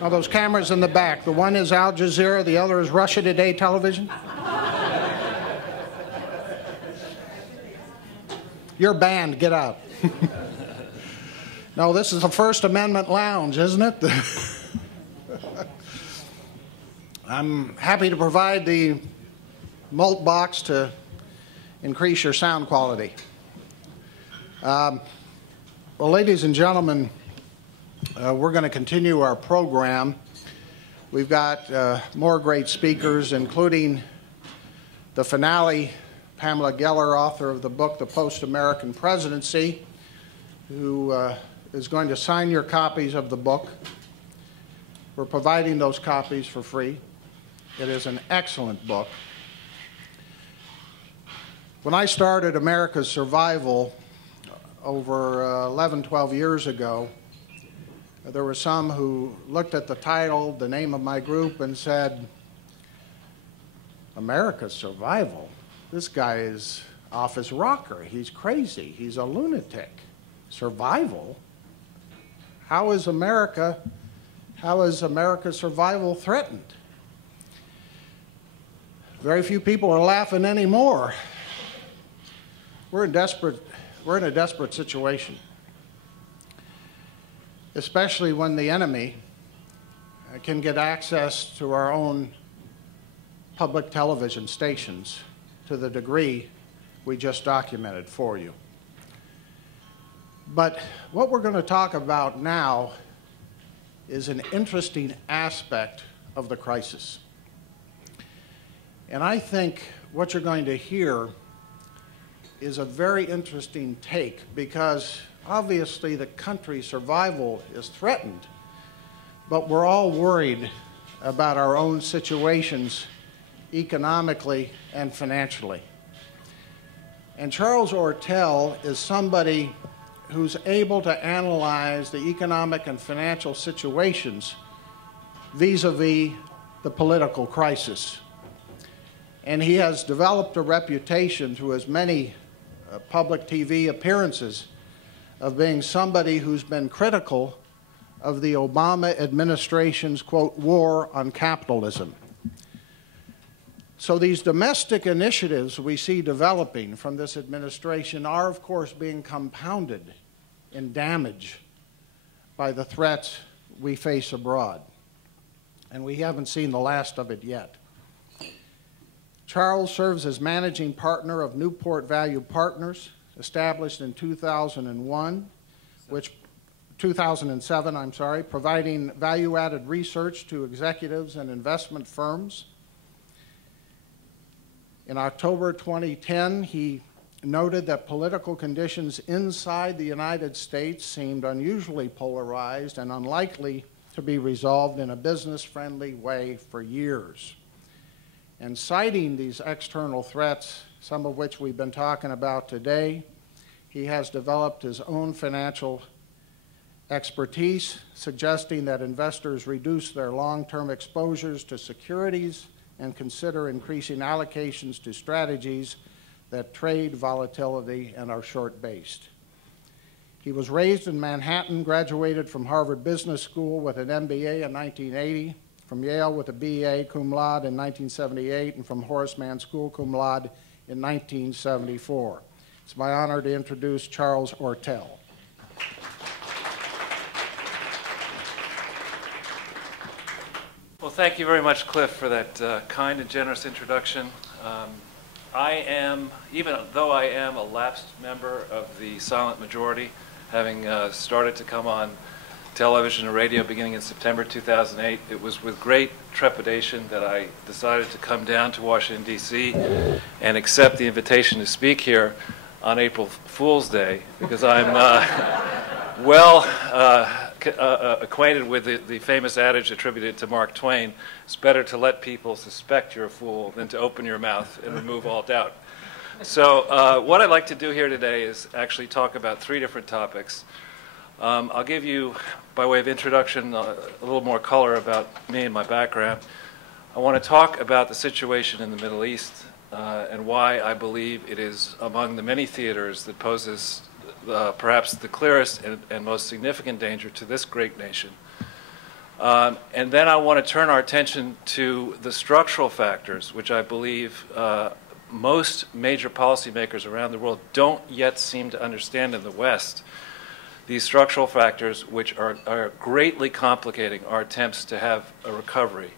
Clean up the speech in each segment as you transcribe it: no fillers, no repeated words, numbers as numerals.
Oh, those cameras in the back. The one is Al Jazeera, the other is Russia Today television. You're banned. Get out. No, this is the First Amendment lounge, isn't it? I'm happy to provide the mult box to increase your sound quality. Well, ladies and gentlemen, we're going to continue our program. We've got more great speakers, including the finale, Pamela Geller, author of the book, The Post-American Presidency, who is going to sign your copies of the book. We're providing those copies for free. It is an excellent book. When I started America's Survival over 11, 12 years ago, there were some who looked at the title, the name of my group, and said, America's Survival? This guy is off his rocker. He's crazy. He's a lunatic. Survival? How is America's survival threatened? Very few people are laughing anymore. We're in a desperate situation, especially when the enemy can get access to our own public television stations to the degree we just documented for you. But what we're going to talk about now is an interesting aspect of the crisis. And I think what you're going to hear is a very interesting take, because obviously the country's survival is threatened, but we're all worried about our own situations economically and financially. And Charles Ortel is somebody who's able to analyze the economic and financial situations vis-a-vis the political crisis. And he has developed a reputation through his many public TV appearances of being somebody who's been critical of the Obama administration's, quote, war on capitalism. So these domestic initiatives we see developing from this administration are, of course, being compounded in damage by the threats we face abroad. And we haven't seen the last of it yet. Charles serves as managing partner of Newport Value Partners, established in 2007, providing value-added research to executives and investment firms. In October 2010, he noted that political conditions inside the United States seemed unusually polarized and unlikely to be resolved in a business-friendly way for years. And citing these external threats, some of which we've been talking about today, he has developed his own financial expertise, suggesting that investors reduce their long-term exposures to securities and consider increasing allocations to strategies that trade volatility and are short-based. He was raised in Manhattan, graduated from Harvard Business School with an MBA in 1980, from Yale with a BA cum laude in 1978, and from Horace Mann School cum laude in 1974. It's my honor to introduce Charles Ortel. Well, thank you very much, Cliff, for that kind and generous introduction. Even though I am a lapsed member of the silent majority, having started to come on television and radio beginning in September 2008, it was with great trepidation that I decided to come down to Washington, D.C. and accept the invitation to speak here on April Fool's Day, because I'm acquainted with the famous adage attributed to Mark Twain: it's better to let people suspect you're a fool than to open your mouth and remove all doubt. So what I'd like to do here today is actually talk about three different topics. I'll give you, by way of introduction, a little more color about me and my background. I want to talk about the situation in the Middle East and why I believe it is among the many theaters that poses perhaps the clearest and most significant danger to this great nation. And then I want to turn our attention to the structural factors, which I believe most major policymakers around the world don't yet seem to understand in the West. These structural factors which are greatly complicating our attempts to have a recovery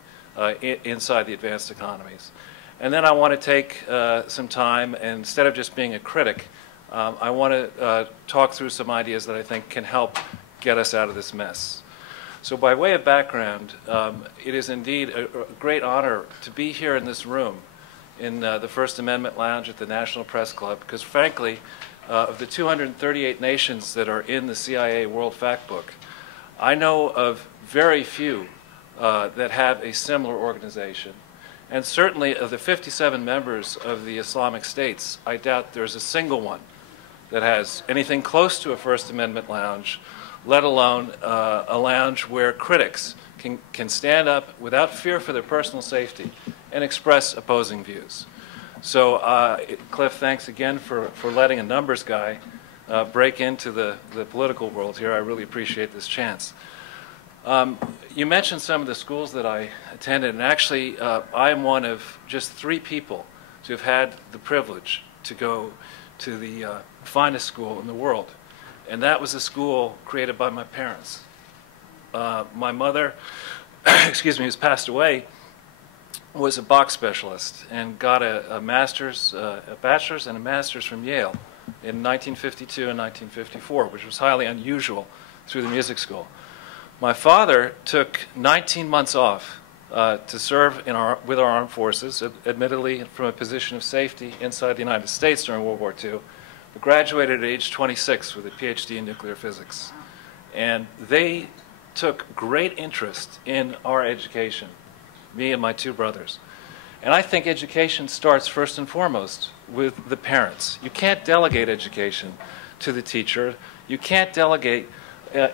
inside the advanced economies. And then I want to take some time, and instead of just being a critic, I want to talk through some ideas that I think can help get us out of this mess. So by way of background, it is indeed a great honor to be here in this room in the First Amendment Lounge at the National Press Club, because frankly, of the 238 nations that are in the CIA World Factbook, I know of very few that have a similar organization. And certainly of the 57 members of the Islamic states, I doubt there's a single one that has anything close to a First Amendment lounge, let alone a lounge where critics can stand up without fear for their personal safety and express opposing views. So, Cliff, thanks again for letting a numbers guy break into the political world here. I really appreciate this chance. You mentioned some of the schools that I attended, and actually I am one of just 3 people to have had the privilege to go to the finest school in the world, and that was a school created by my parents. My mother, excuse me, who's passed away, was a box specialist and got a master's, a bachelor's and a master's from Yale in 1952 and 1954, which was highly unusual through the music school. My father took 19 months off to serve with our armed forces, admittedly from a position of safety inside the United States during World War II, but graduated at age 26 with a PhD in nuclear physics. And they took great interest in our education, me and my 2 brothers. And I think education starts first and foremost with the parents. You can't delegate education to the teacher. You can't delegate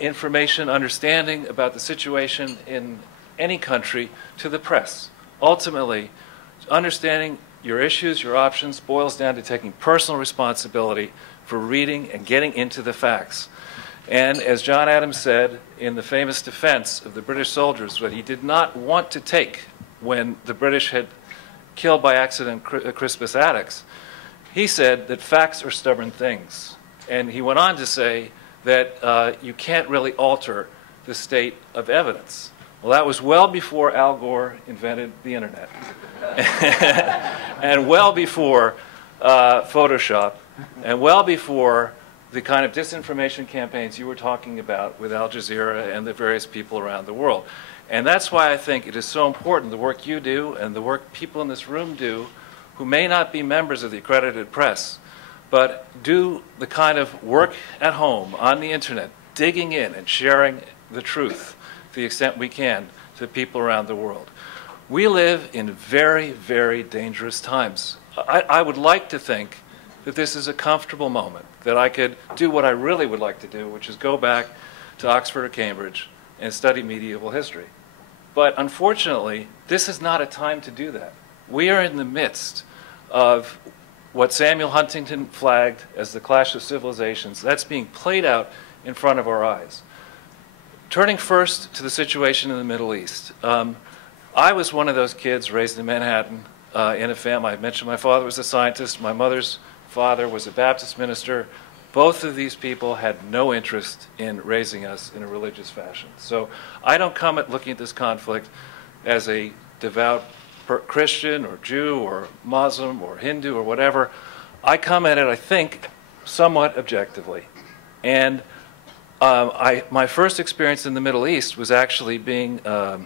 information, understanding about the situation in any country to the press. Ultimately, understanding your issues, your options, boils down to taking personal responsibility for reading and getting into the facts. And as John Adams said in the famous defense of the British soldiers, what he did not want to take when the British had killed by accident Crispus Attucks, he said that facts are stubborn things. And he went on to say that you can't really alter the state of evidence. Well, that was well before Al Gore invented the internet. And well before Photoshop, and well before the kind of disinformation campaigns you were talking about with Al-Jazeera and the various people around the world. And that's why I think it is so important, the work you do and the work people in this room do who may not be members of the accredited press, but do the kind of work at home on the internet, digging in and sharing the truth to the extent we can to people around the world. We live in very, very dangerous times. I would like to think that this is a comfortable moment, that I could do what I really would like to do, which is go back to Oxford or Cambridge and study medieval history. But unfortunately, this is not a time to do that. We are in the midst of what Samuel Huntington flagged as the clash of civilizations. That's being played out in front of our eyes. Turning first to the situation in the Middle East. I was one of those kids raised in Manhattan in a family. I mentioned my father was a scientist. My mother's father was a Baptist minister. Both of these people had no interest in raising us in a religious fashion. So I don't come at looking at this conflict as a devout Christian or Jew or Muslim or Hindu or whatever. I come at it, I think, somewhat objectively. And my first experience in the Middle East was actually being a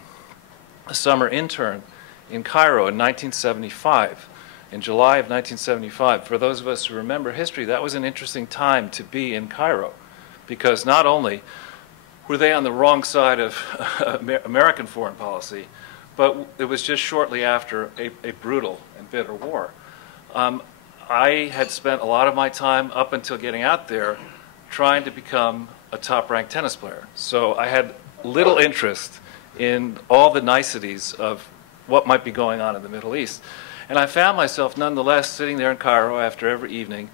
summer intern in Cairo in 1975. In July of 1975, for those of us who remember history, that was an interesting time to be in Cairo, because not only were they on the wrong side of American foreign policy, but it was just shortly after a brutal and bitter war. I had spent a lot of my time up until getting out there trying to become a top-ranked tennis player. So I had little interest in all the niceties of what might be going on in the Middle East. And I found myself, nonetheless, sitting there in Cairo after every evening.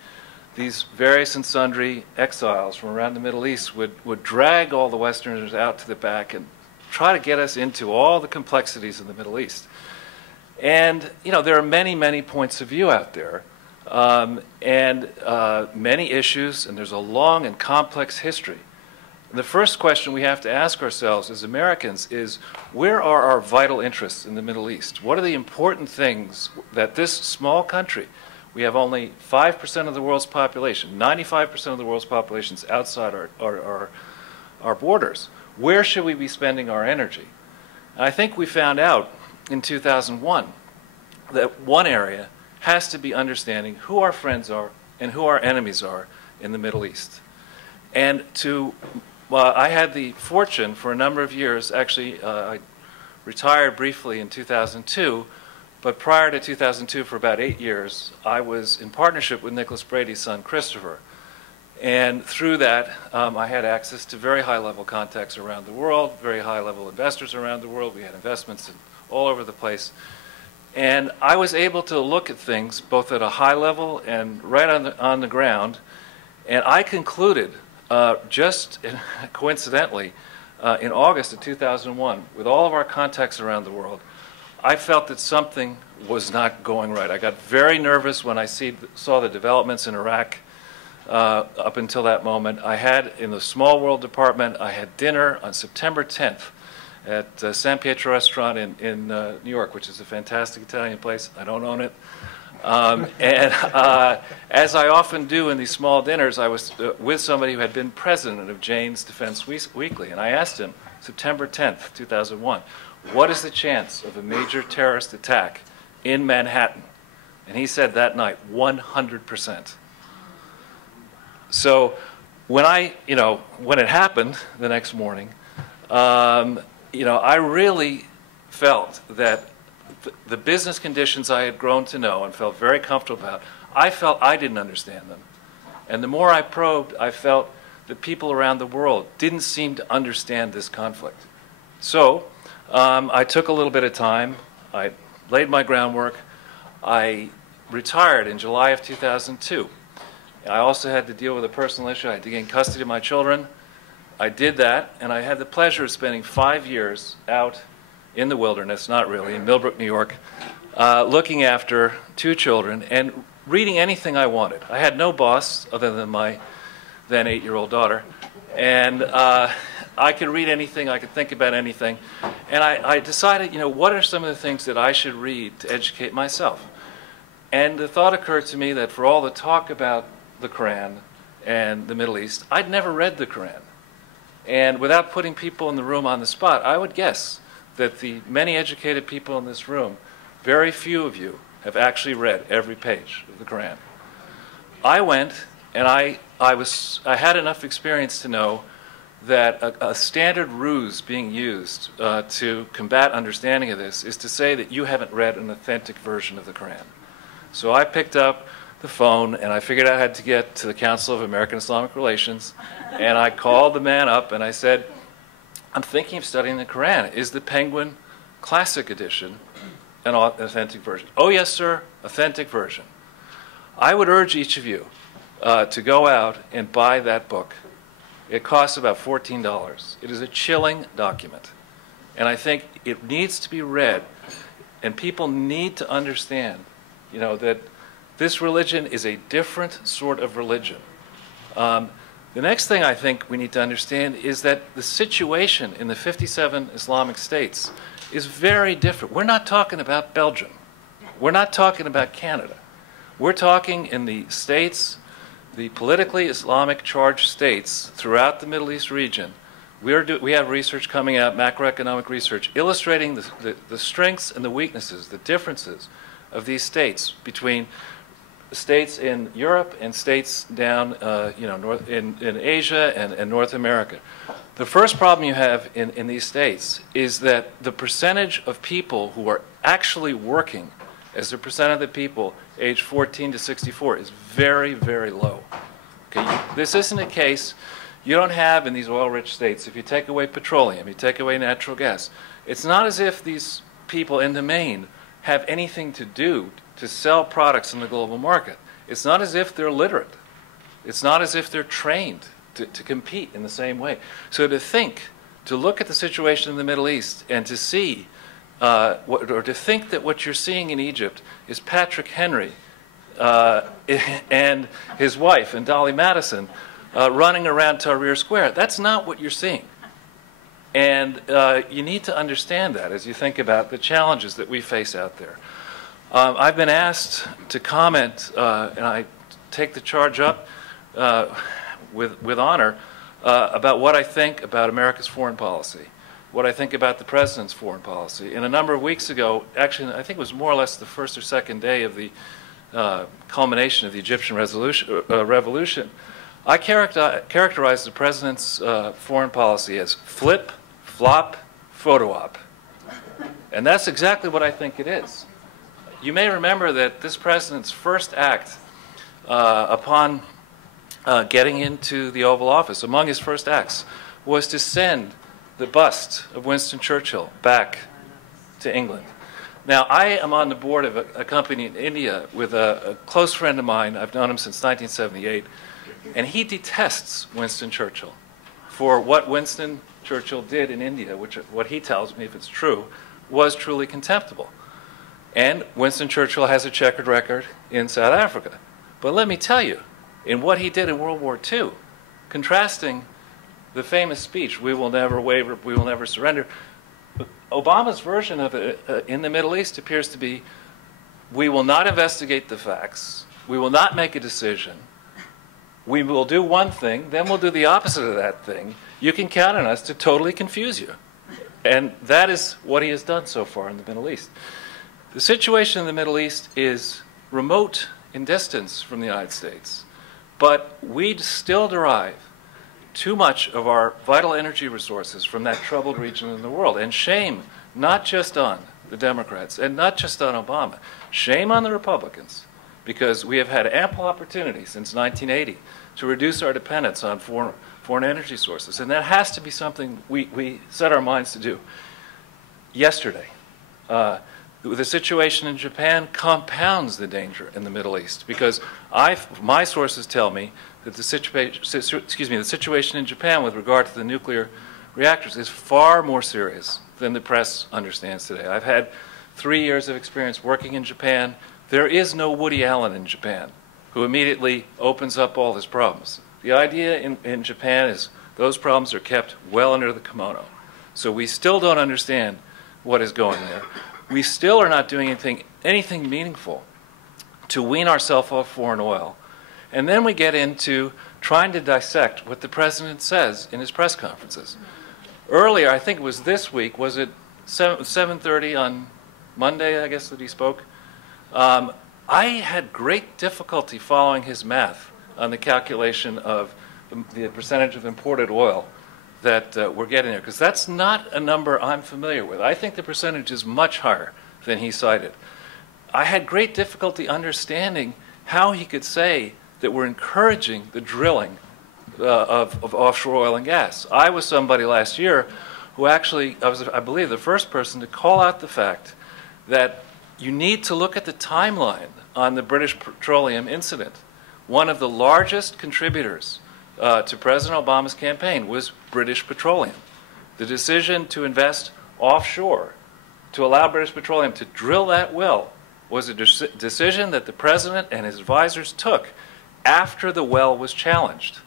These various and sundry exiles from around the Middle East would drag all the Westerners out to the back and try to get us into all the complexities of the Middle East. And, you know, there are many, many points of view out there, and many issues, and there's a long and complex history. And the first question we have to ask ourselves as Americans is, where are our vital interests in the Middle East? What are the important things that this small country, we have only 5% of the world's population, 95% of the world's population is outside our borders. Where should we be spending our energy? And I think we found out in 2001 that one area has to be understanding who our friends are and who our enemies are in the Middle East. And I had the fortune for a number of years, actually I retired briefly in 2002, but prior to 2002 for about 8 years, I was in partnership with Nicholas Brady's son, Christopher. And through that, I had access to very high-level contacts around the world, very high-level investors around the world. We had investments all over the place. And I was able to look at things both at a high level and right on the ground. And I concluded, just coincidentally, in August of 2001, with all of our contacts around the world, I felt that something was not going right. I got very nervous when I saw the developments in Iraq. Up until that moment, I had, in the Small World Department, I had dinner on September 10th at San Pietro Restaurant in New York, which is a fantastic Italian place. I don't own it. As I often do in these small dinners, I was with somebody who had been president of Jane's Defense Weekly, and I asked him, September 10th, 2001, what is the chance of a major terrorist attack in Manhattan? And he said that night, 100%. So when when it happened the next morning, I really felt that the business conditions I had grown to know and felt very comfortable about, I felt I didn't understand them. And the more I probed, I felt that people around the world didn't seem to understand this conflict. So I took a little bit of time. I laid my groundwork. I retired in July of 2002. I also had to deal with a personal issue. I had to gain custody of my children. I did that, and I had the pleasure of spending 5 years out in the wilderness, not really, in Millbrook, New York, looking after 2 children and reading anything I wanted. I had no boss other than my then 8-year-old daughter, and I could read anything, I could think about anything, and I decided, what are some of the things that I should read to educate myself? And the thought occurred to me that for all the talk about the Quran and the Middle East, I'd never read the Quran. And without putting people in the room on the spot, I would guess that the many educated people in this room, very few of you have actually read every page of the Quran. I went and I had enough experience to know that a standard ruse being used to combat understanding of this is to say that you haven't read an authentic version of the Quran. So I picked up the phone and I figured out how to get to the Council of American Islamic Relations, and I called the man up and I said, I'm thinking of studying the Quran. Is the Penguin Classic Edition an authentic version? Oh yes, sir, authentic version. I would urge each of you to go out and buy that book. It costs about $14. It is a chilling document, and I think it needs to be read, and people need to understand, that this religion is a different sort of religion. The next thing I think we need to understand is that the situation in the 57 Islamic states is very different. We're not talking about Belgium. We're not talking about Canada. We're talking in the states, the politically Islamic charged states throughout the Middle East region. We have research coming out, macroeconomic research, illustrating the strengths and the weaknesses, the differences of these states between states in Europe and states down in Asia and North America. The first problem you have in these states is that the percentage of people who are actually working as a percent of the people aged 14 to 64 is very, very low. Okay, this isn't a case you don't have in these oil-rich states. If you take away petroleum, you take away natural gas, it's not as if these people in the main have anything to do to sell products in the global market. It's not as if they're literate. It's not as if they're trained to compete in the same way. So to think to look at the situation in the Middle East and to see, or to think that what you're seeing in Egypt is Patrick Henry and his wife and Dolly Madison running around Tahrir Square. That's not what you're seeing. And you need to understand that as you think about the challenges that we face out there. I've been asked to comment, and I take the charge up with honor, about what I think about America's foreign policy, what I think about the President's foreign policy. And a number of weeks ago, actually I think it was more or less the first or second day of the culmination of the Egyptian revolution, I characterized the President's foreign policy as flip, flop, photo op. And that's exactly what I think it is. You may remember that this President's first act upon getting into the Oval Office, among his first acts, was to send the bust of Winston Churchill back to England. Now, I am on the board of a company in India with a close friend of mine. I've known him since 1978, and he detests Winston Churchill for what Winston Churchill did in India, which, what he tells me, if it's true, was truly contemptible. And Winston Churchill has a checkered record in South Africa. But let me tell you, in what he did in World War II, contrasting the famous speech, "We will never waver, we will never surrender," Obama's version of it in the Middle East appears to be, we will not investigate the facts, we will not make a decision, we will do one thing, then we'll do the opposite of that thing. You can count on us to totally confuse you. And that is what he has done so far in the Middle East. The situation in the Middle East is remote in distance from the United States, but we still derive too much of our vital energy resources from that troubled region in the world. And shame not just on the Democrats and not just on Obama, shame on the Republicans, because we have had ample opportunity since 1980 to reduce our dependence on foreign energy sources. And that has to be something we set our minds to do. Yesterday, the situation in Japan compounds the danger in the Middle East, because my sources tell me that the situation in Japan with regard to the nuclear reactors is far more serious than the press understands today. I've had 3 years of experience working in Japan. There is no Woody Allen in Japan who immediately opens up all his problems. The idea in Japan is those problems are kept well under the kimono. So we still don't understand what is going there. We still are not doing anything meaningful to wean ourselves off foreign oil. And then we get into trying to dissect what the President says in his press conferences. Earlier, I think it was this week, was it 7:30 on Monday, I guess, that he spoke? I had great difficulty following his math on the calculation of the percentage of imported oil that we're getting there, because that's not a number I'm familiar with. I think the percentage is much higher than he cited. I had great difficulty understanding how he could say that we're encouraging the drilling of offshore oil and gas. I was somebody last year who actually, I believe, the first person to call out the fact that you need to look at the timeline on the British Petroleum incident. One of the largest contributors to President Obama's campaign was British Petroleum. The decision to invest offshore, to allow British Petroleum to drill that well, was a decision that the President and his advisors took after the well was challenged.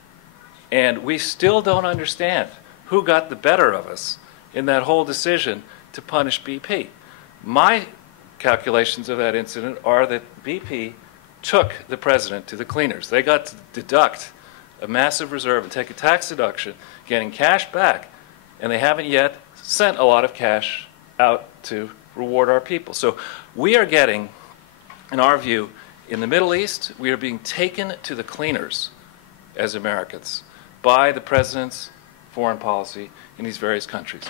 And we still don't understand who got the better of us in that whole decision to punish BP. My calculations of that incident are that BP took the President to the cleaners. They got to deduct a massive reserve and take a tax deduction, getting cash back, and they haven't yet sent a lot of cash out to reward our people. So we are getting, in our view, in the Middle East, we are being taken to the cleaners as Americans by the President's foreign policy in these various countries.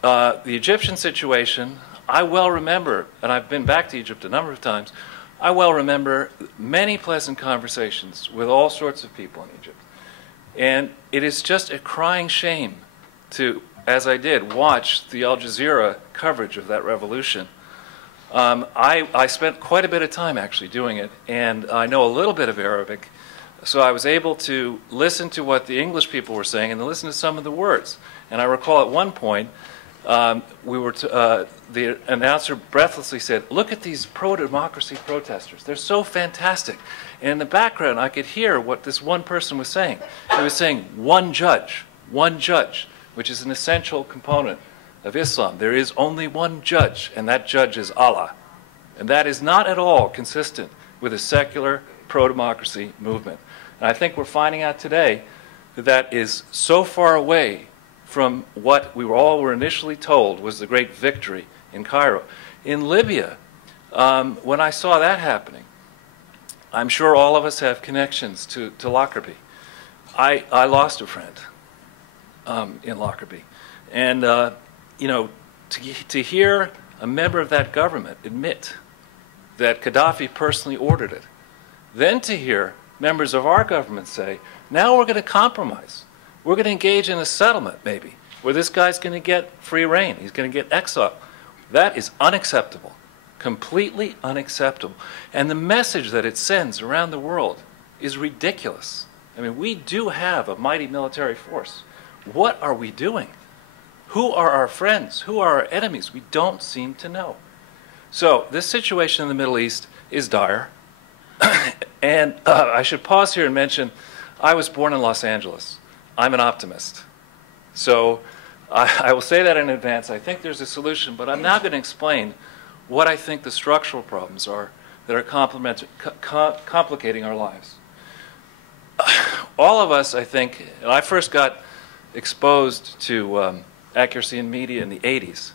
The Egyptian situation, I well remember, and I've been back to Egypt a number of times, I well remember many pleasant conversations with all sorts of people in Egypt. And it is just a crying shame to, as I did, watch the Al-Jazeera coverage of that revolution. I spent quite a bit of time actually doing it, and I know a little bit of Arabic. So I was able to listen to what the English people were saying and to listen to some of the words. And I recall at one point, the announcer breathlessly said, "Look at these pro-democracy protesters. They're so fantastic." And in the background, I could hear what this one person was saying. He was saying, one judge, which is an essential component of Islam. There is only one judge, and that judge is Allah. And that is not at all consistent with a secular pro-democracy movement. And I think we're finding out today that that is so far away from what we all were initially told was the great victory in Cairo. In Libya, when I saw that happening, I'm sure all of us have connections to Lockerbie. I lost a friend in Lockerbie. And, you know, to hear a member of that government admit that Gaddafi personally ordered it, then to hear members of our government say, now we're going to compromise. We're going to engage in a settlement, maybe, where this guy's going to get free reign. He's going to get exile. That is unacceptable, completely unacceptable. And the message that it sends around the world is ridiculous. I mean, we do have a mighty military force. What are we doing? Who are our friends? Who are our enemies? We don't seem to know. So this situation in the Middle East is dire. And I should pause here and mention, I was born in Los Angeles. I'm an optimist. So I will say that in advance. I think there's a solution, but I'm now going to explain what I think the structural problems are that are complicating our lives. All of us, I think, and I first got exposed to accuracy in media in the 80s.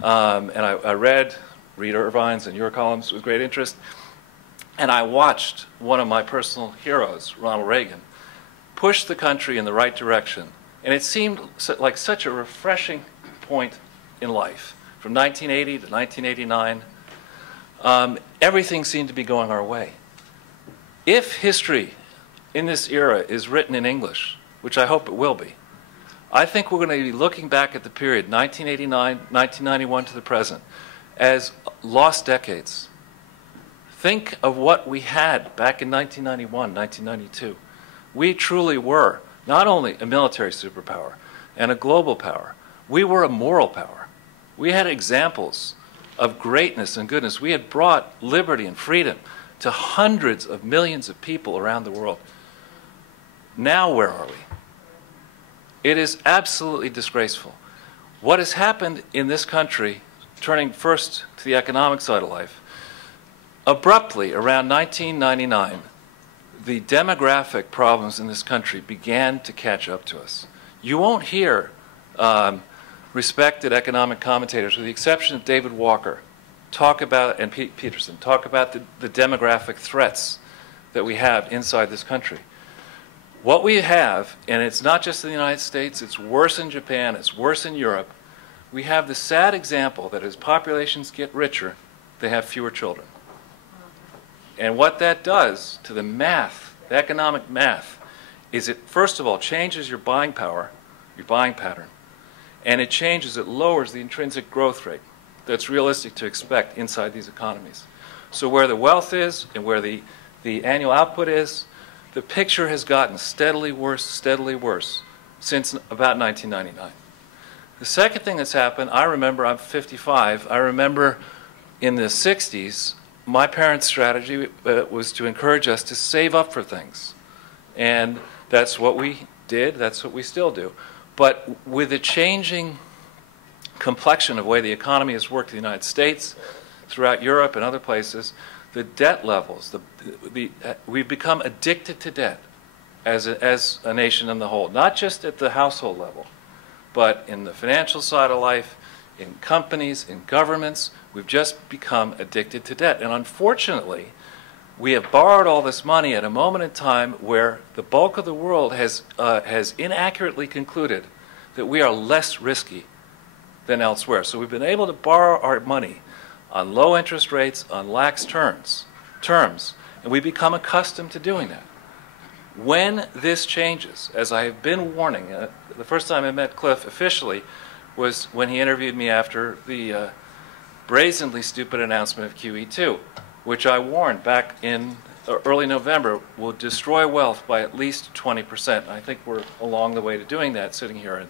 And I read Irvine's and your columns with great interest. And I watched one of my personal heroes, Ronald Reagan, push the country in the right direction. And it seemed like such a refreshing point in life. From 1980 to 1989, everything seemed to be going our way. If history in this era is written in English, which I hope it will be, I think we're going to be looking back at the period 1989, 1991 to the present as lost decades. Think of what we had back in 1991, 1992. We truly were not only a military superpower and a global power, we were a moral power. We had examples of greatness and goodness. We had brought liberty and freedom to hundreds of millions of people around the world. Now where are we? It is absolutely disgraceful. What has happened in this country, turning first to the economic side of life, abruptly around 1999, the demographic problems in this country began to catch up to us. You won't hear respected economic commentators, with the exception of David Walker, talk about, and Pete Peterson, talk about the demographic threats that we have inside this country. What we have, and it's not just in the United States, it's worse in Japan, it's worse in Europe, we have the sad example that as populations get richer, they have fewer children. And what that does to the math, the economic math, is it, first of all, changes your buying power, your buying pattern, and it lowers the intrinsic growth rate that's realistic to expect inside these economies. So where the wealth is and where the annual output is, the picture has gotten steadily worse since about 1999. The second thing that's happened, I remember, I'm 55, I remember in the 60s, my parents' strategy was to encourage us to save up for things. And that's what we did, that's what we still do. But with the changing complexion of the way the economy has worked in the United States, throughout Europe and other places, the debt levels, we've become addicted to debt as a nation in the whole, not just at the household level, but in the financial side of life, in companies, in governments. We've just become addicted to debt. And unfortunately, we have borrowed all this money at a moment in time where the bulk of the world has inaccurately concluded that we are less risky than elsewhere. So we've been able to borrow our money on low interest rates, on lax terms, and we become accustomed to doing that. When this changes, as I have been warning, the first time I met Cliff officially was when he interviewed me after the brazenly stupid announcement of QE2, which I warned back in or early November will destroy wealth by at least 20%. I think we're along the way to doing that, sitting here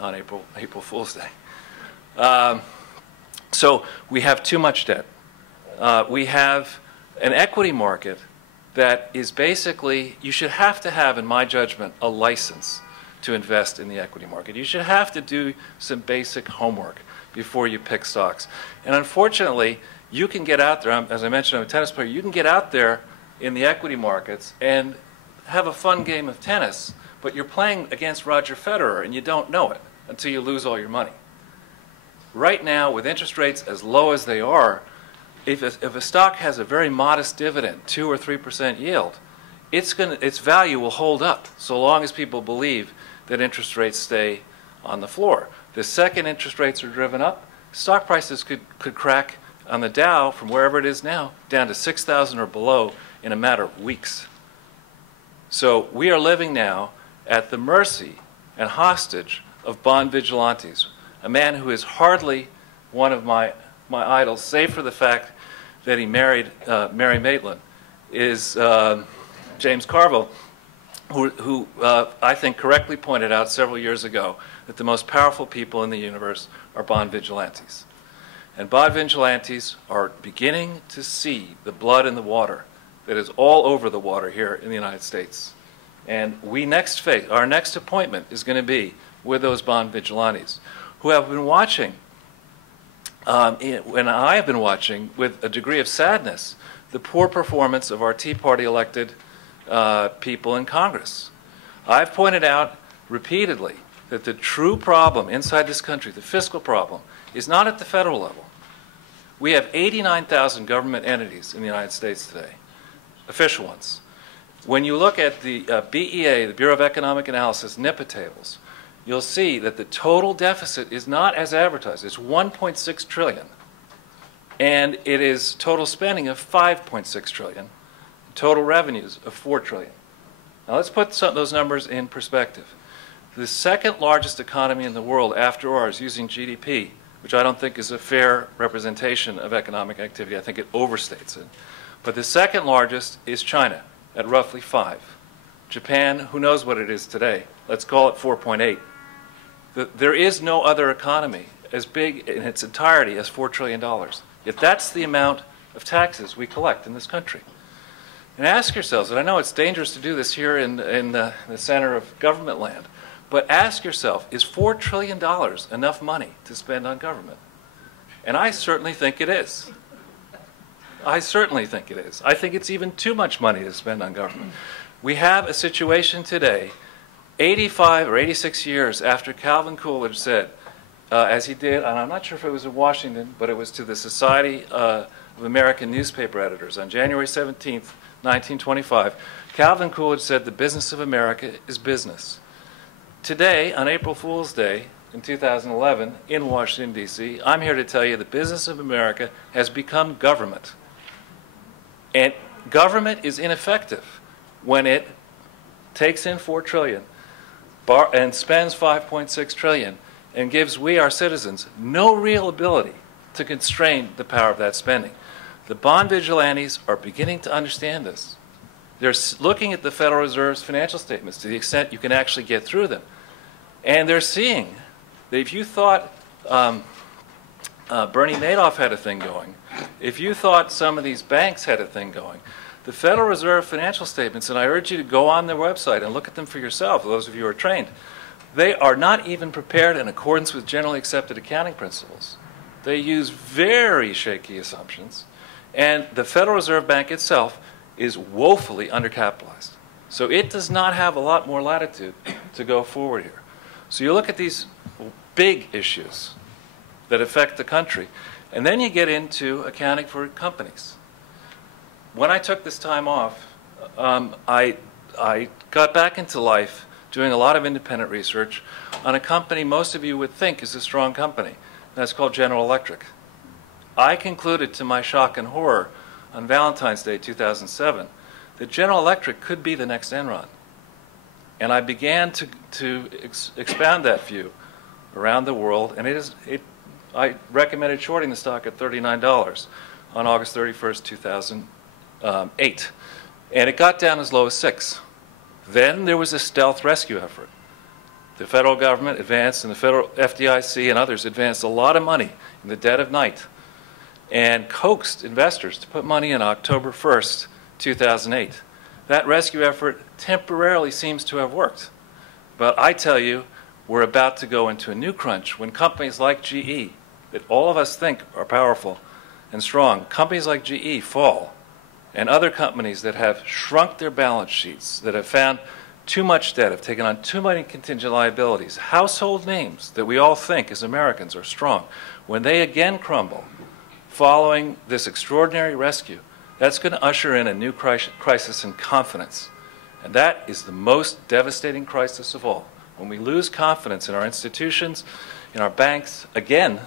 on April Fool's Day. So we have too much debt. We have an equity market that is basically, you should have to have, in my judgment, a license to invest in the equity market. You should have to do some basic homework before you pick stocks. And unfortunately, you can get out there, as I mentioned, I'm a tennis player, you can get out there in the equity markets and have a fun game of tennis, but you're playing against Roger Federer and you don't know it until you lose all your money. Right now, with interest rates as low as they are, if a stock has a very modest dividend, 2 or 3% yield, its value will hold up so long as people believe that interest rates stay on the floor. The second interest rates are driven up, stock prices could crack on the Dow from wherever it is now down to 6,000 or below in a matter of weeks. So we are living now at the mercy and hostage of bond vigilantes. A man who is hardly one of my idols, save for the fact that he married Mary Maitland, is James Carville, who I think correctly pointed out several years ago that the most powerful people in the universe are bond vigilantes. And bond vigilantes are beginning to see the blood in the water that is all over the water here in the United States. And our next appointment is going to be with those bond vigilantes who have been watching, and I have been watching with a degree of sadness, the poor performance of our Tea Party elected people in Congress. I've pointed out repeatedly that the true problem inside this country, the fiscal problem, is not at the federal level. We have 89,000 government entities in the United States today, official ones. When you look at the BEA, the Bureau of Economic Analysis, NIPA tables, you'll see that the total deficit is not as advertised. It's 1.6 trillion. And it is total spending of 5.6 trillion, total revenues of 4 trillion. Now let's put those numbers in perspective. The second largest economy in the world after ours, using GDP, which I don't think is a fair representation of economic activity. I think it overstates it. But the second largest is China at roughly 5. Japan, who knows what it is today? Let's call it 4.8. There is no other economy as big in its entirety as $4 trillion. Yet that's the amount of taxes we collect in this country. And ask yourselves, and I know it's dangerous to do this here in the center of government land, but ask yourself, is $4 trillion enough money to spend on government? And I certainly think it is. I certainly think it is. I think it's even too much money to spend on government. We have a situation today, 85 or 86 years after Calvin Coolidge said, as he did, and I'm not sure if it was in Washington, but it was to the Society of American Newspaper Editors on January 17th, 1925, Calvin Coolidge said, "The business of America is business." Today, on April Fool's Day in 2011, in Washington, D.C., I'm here to tell you the business of America has become government. And government is ineffective when it takes in $4 trillion and spends $5.6 trillion and gives we, our citizens, no real ability to constrain the power of that spending. The bond vigilantes are beginning to understand this. They're looking at the Federal Reserve's financial statements to the extent you can actually get through them. And they're seeing that if you thought Bernie Madoff had a thing going, if you thought some of these banks had a thing going, the Federal Reserve financial statements, and I urge you to go on their website and look at them for yourself, those of you who are trained, they are not even prepared in accordance with generally accepted accounting principles. They use very shaky assumptions, and the Federal Reserve Bank itself is woefully undercapitalized. So it does not have a lot more latitude to go forward here. So you look at these big issues that affect the country, and then you get into accounting for companies. When I took this time off, I got back into life doing a lot of independent research on a company most of you would think is a strong company. That's called General Electric. I concluded, to my shock and horror, on Valentine's Day 2007, that General Electric could be the next Enron. And I began to expound that view around the world, and I recommended shorting the stock at $39 on August 31st, 2008. And it got down as low as 6. Then there was a stealth rescue effort. The federal government advanced, and the federal FDIC and others advanced a lot of money in the dead of night and coaxed investors to put money in October 1st, 2008. That rescue effort temporarily seems to have worked. But I tell you, we're about to go into a new crunch when companies like GE, that all of us think are powerful and strong, companies like GE fall, and other companies that have shrunk their balance sheets, that have found too much debt, have taken on too many contingent liabilities, household names that we all think as Americans are strong, when they again crumble following this extraordinary rescue, that's going to usher in a new crisis in confidence. And that is the most devastating crisis of all. When we lose confidence in our institutions, in our banks, again,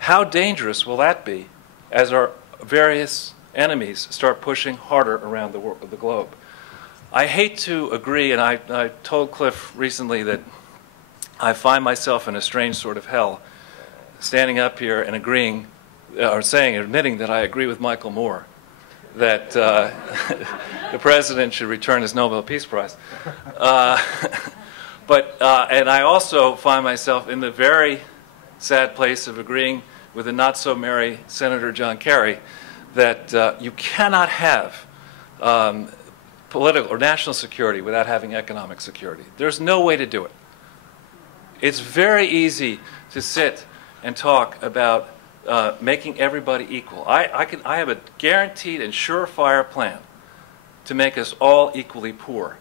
how dangerous will that be as our various enemies start pushing harder around the globe? I hate to agree, and I told Cliff recently that I find myself in a strange sort of hell, standing up here and agreeing, or admitting that I agree with Michael Moore, that the president should return his Nobel Peace Prize. And I also find myself in the very sad place of agreeing with the not-so-merry Senator John Kerry that you cannot have political or national security without having economic security. There's no way to do it. It's very easy to sit and talk about making everybody equal. I have a guaranteed and surefire plan to make us all equally poor.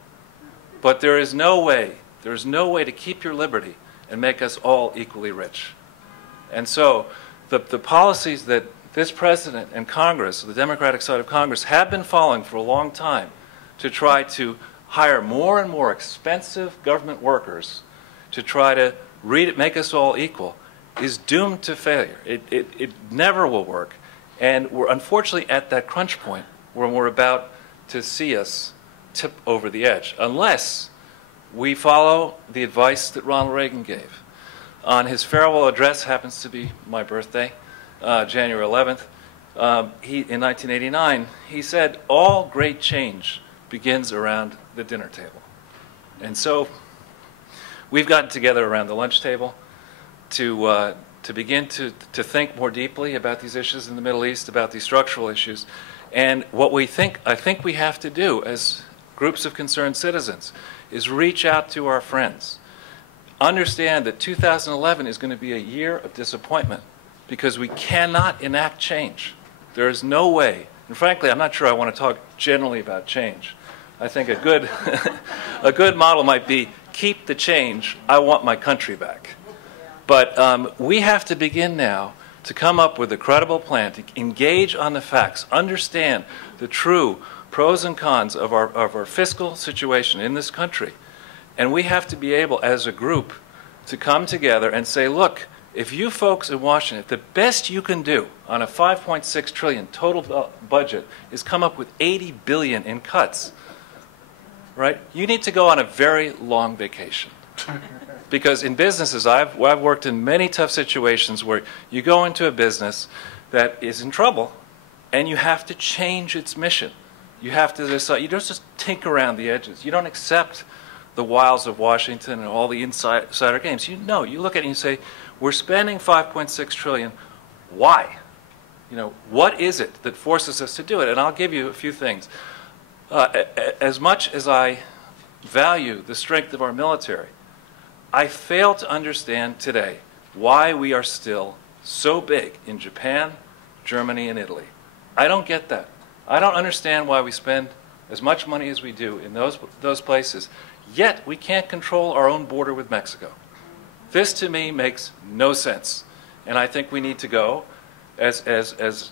But there is no way to keep your liberty and make us all equally rich. And so the policies that this president and Congress, the Democratic side of Congress, have been following for a long time to try to hire more and more expensive government workers to try to make us all equal is doomed to failure. It never will work. And we're unfortunately at that crunch point when we're about to see us tip over the edge, unless we follow the advice that Ronald Reagan gave. On his farewell address, happens to be my birthday, January 11th, in 1989, he said, all great change begins around the dinner table. And so we've gotten together around the lunch table to begin to think more deeply about these issues in the Middle East, about these structural issues. And what I think we have to do as groups of concerned citizens is reach out to our friends. Understand that 2011 is going to be a year of disappointment because we cannot enact change. There is no way, and frankly, I'm not sure I want to talk generally about change. I think a good, a good model might be keep the change, I want my country back. But we have to begin now to come up with a credible plan, to engage on the facts, understand the true pros and cons of our fiscal situation in this country. And we have to be able, as a group, to come together and say, look, if you folks in Washington, the best you can do on a $5.6 trillion total budget is come up with $80 billion in cuts, right? You need to go on a very long vacation. Because in businesses, I've worked in many tough situations where you go into a business that is in trouble and you have to change its mission. You have to decide, you don't just tinker around the edges. You don't accept the wiles of Washington and all the insider games. You look at it and you say, we're spending $5.6 trillion. Why? What is it that forces us to do it? And I'll give you a few things. As much as I value the strength of our military, I fail to understand today why we are still so big in Japan, Germany, and Italy. I don't get that. I don't understand why we spend as much money as we do in those places, yet we can't control our own border with Mexico. This, to me, makes no sense. And I think we need to go as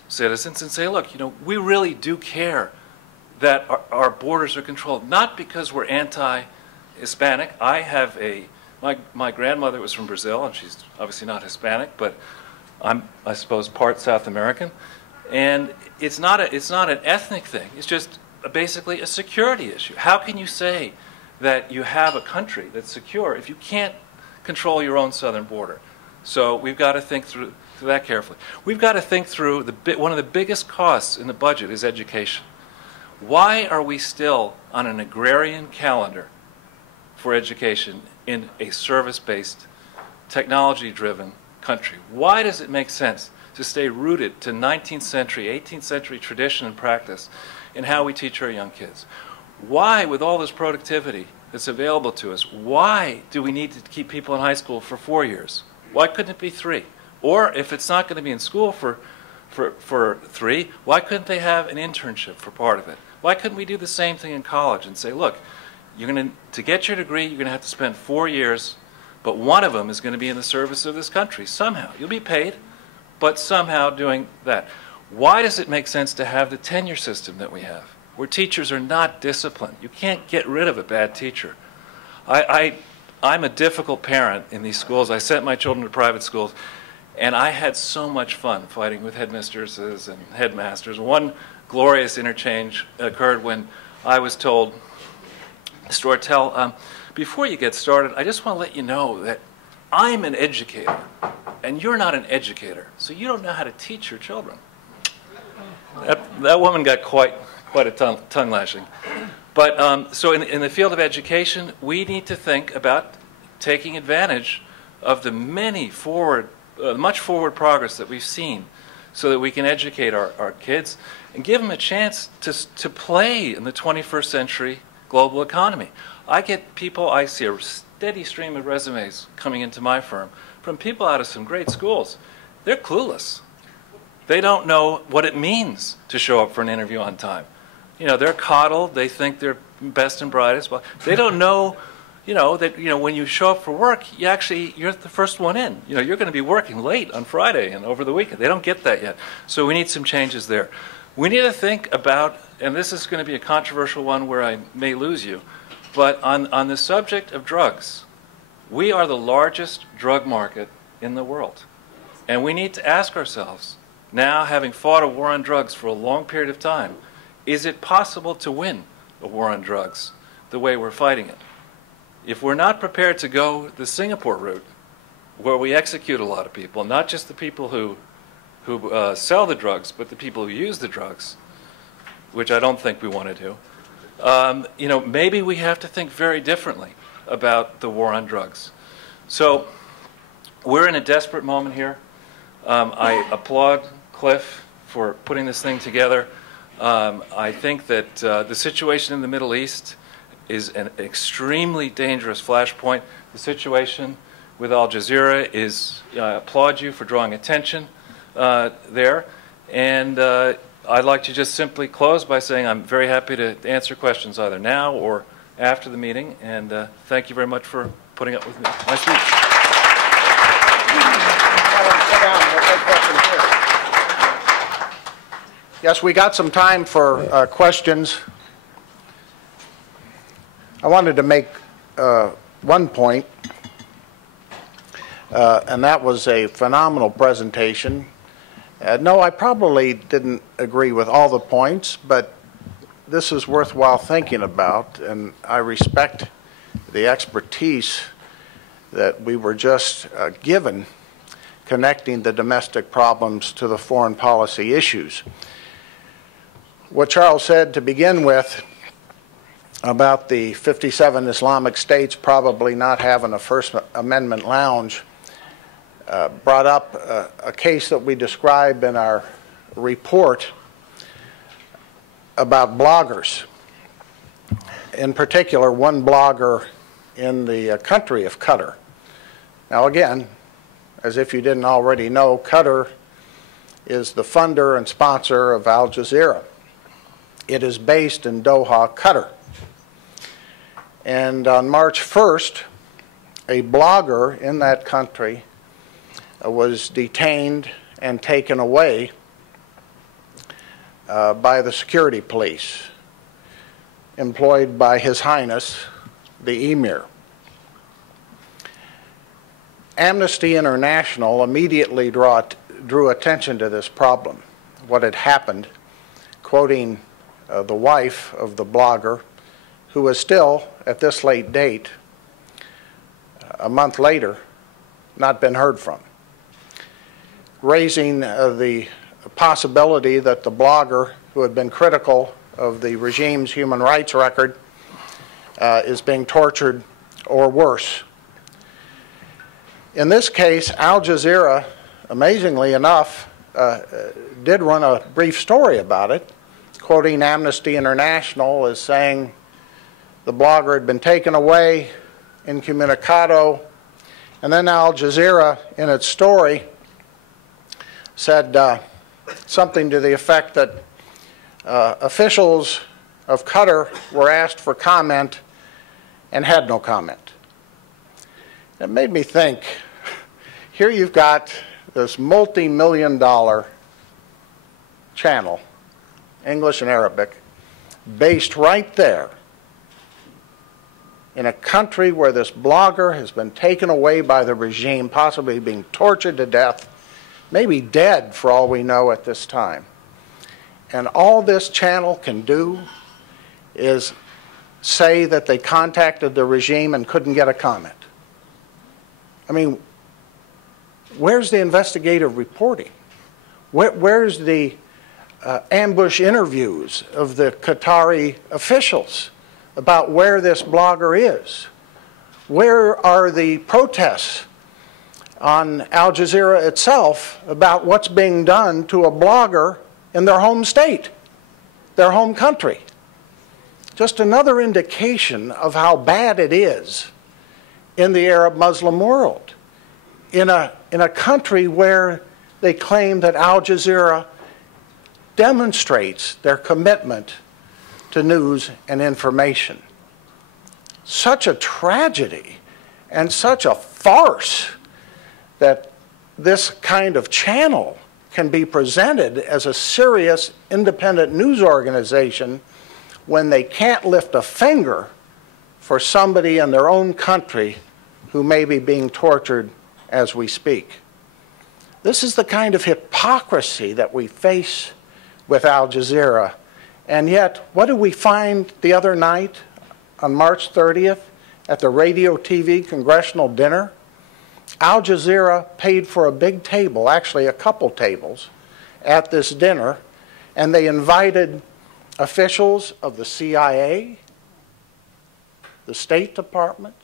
citizens and say, look, we really do care that our borders are controlled, not because we're anti-Hispanic. I have my grandmother was from Brazil, and she's obviously not Hispanic, but I'm, I suppose, part South American. And it's not an ethnic thing. It's just basically a security issue. How can you say that you have a country that's secure if you can't control your own southern border? So we've got to think through that carefully. We've got to think through one of the biggest costs in the budget is education. Why are we still on an agrarian calendar for education in a service-based, technology-driven country? Why does it make sense to stay rooted to 19th century, 18th century tradition and practice in how we teach our young kids? Why, with all this productivity that's available to us, why do we need to keep people in high school for 4 years? Why couldn't it be 3? Or if it's not going to be in school for 3, why couldn't they have an internship for part of it? Why couldn't we do the same thing in college and say, look, to get your degree, you're going to have to spend 4 years, but one of them is going to be in the service of this country somehow. You'll be paid, but somehow doing that. Why does it make sense to have the tenure system that we have, where teachers are not disciplined? You can't get rid of a bad teacher. I'm a difficult parent in these schools. I sent my children to private schools, and I had so much fun fighting with headmistresses and headmasters. One glorious interchange occurred when I was told, Mr. Ortel, before you get started, I just want to let you know that I'm an educator, and you're not an educator, so you don't know how to teach your children. That woman got quite a tongue lashing. But so in the field of education, we need to think about taking advantage of the much forward progress that we've seen so that we can educate our kids and give them a chance to play in the 21st century global economy. I see a steady stream of resumes coming into my firm from people out of some great schools. They're clueless. They don't know what it means to show up for an interview on time. You know, they're coddled. They think they're best and brightest. Well, they don't know, that when you show up for work, you're the first one in. You're going to be working late on Friday and over the weekend. They don't get that yet. So we need some changes there. We need to think about, and this is going to be a controversial one where I may lose you, but on the subject of drugs, we are the largest drug market in the world. And we need to ask ourselves, now having fought a war on drugs for a long period of time, is it possible to win a war on drugs the way we're fighting it? If we're not prepared to go the Singapore route, where we execute a lot of people, not just the people who sell the drugs, but the people who use the drugs, which I don't think we want to do, maybe we have to think very differently about the war on drugs. So we're in a desperate moment here. I applaud Cliff for putting this thing together. I think that the situation in the Middle East is an extremely dangerous flashpoint. The situation with Al-Jazeera is, I applaud you for drawing attention there. And I'd like to just simply close by saying I'm very happy to answer questions either now or after the meeting. And thank you very much for putting up with my speech. Yes, we got some time for questions. I wanted to make one point, and that was a phenomenal presentation. No, I probably didn't agree with all the points, but this is worthwhile thinking about, and I respect the expertise that we were just given connecting the domestic problems to the foreign policy issues. What Charles said to begin with about the 57 Islamic states probably not having a First Amendment lounge brought up a case that we describe in our report about bloggers. In particular, one blogger in the country of Qatar. Now again, as if you didn't already know, Qatar is the funder and sponsor of Al-Jazeera. It is based in Doha, Qatar. And on March 1st, a blogger in that country was detained and taken away by the security police employed by His Highness the Emir. Amnesty International immediately drew attention to this problem, what had happened, quoting the wife of the blogger, who was still, at this late date, a month later, not been heard from, raising the possibility that the blogger, who had been critical of the regime's human rights record is being tortured or worse. In this case, Al Jazeera, amazingly enough, did run a brief story about it, quoting Amnesty International as saying the blogger had been taken away incommunicado, and then Al Jazeera, in its story, said something to the effect that officials of Qatar were asked for comment and had no comment. It made me think, here you've got this multi-million-dollar channel, English and Arabic, based right there in a country where this blogger has been taken away by the regime, possibly being tortured to death, maybe dead for all we know at this time. And all this channel can do is say that they contacted the regime and couldn't get a comment. I mean, where's the investigative reporting? Where's the ambush interviews of the Qatari officials about where this blogger is? Where are the protests on Al Jazeera itself about what's being done to a blogger in their home state, their home country? Just another indication of how bad it is in the Arab Muslim world, in a country where they claim that Al Jazeera demonstrates their commitment to news and information. Such a tragedy and such a farce that this kind of channel can be presented as a serious independent news organization when they can't lift a finger for somebody in their own country who may be being tortured as we speak. This is the kind of hypocrisy that we face with Al Jazeera. And yet, what did we find the other night on March 30th at the Radio TV Congressional Dinner? Al Jazeera paid for a big table, actually a couple tables, at this dinner, and they invited officials of the CIA, the State Department,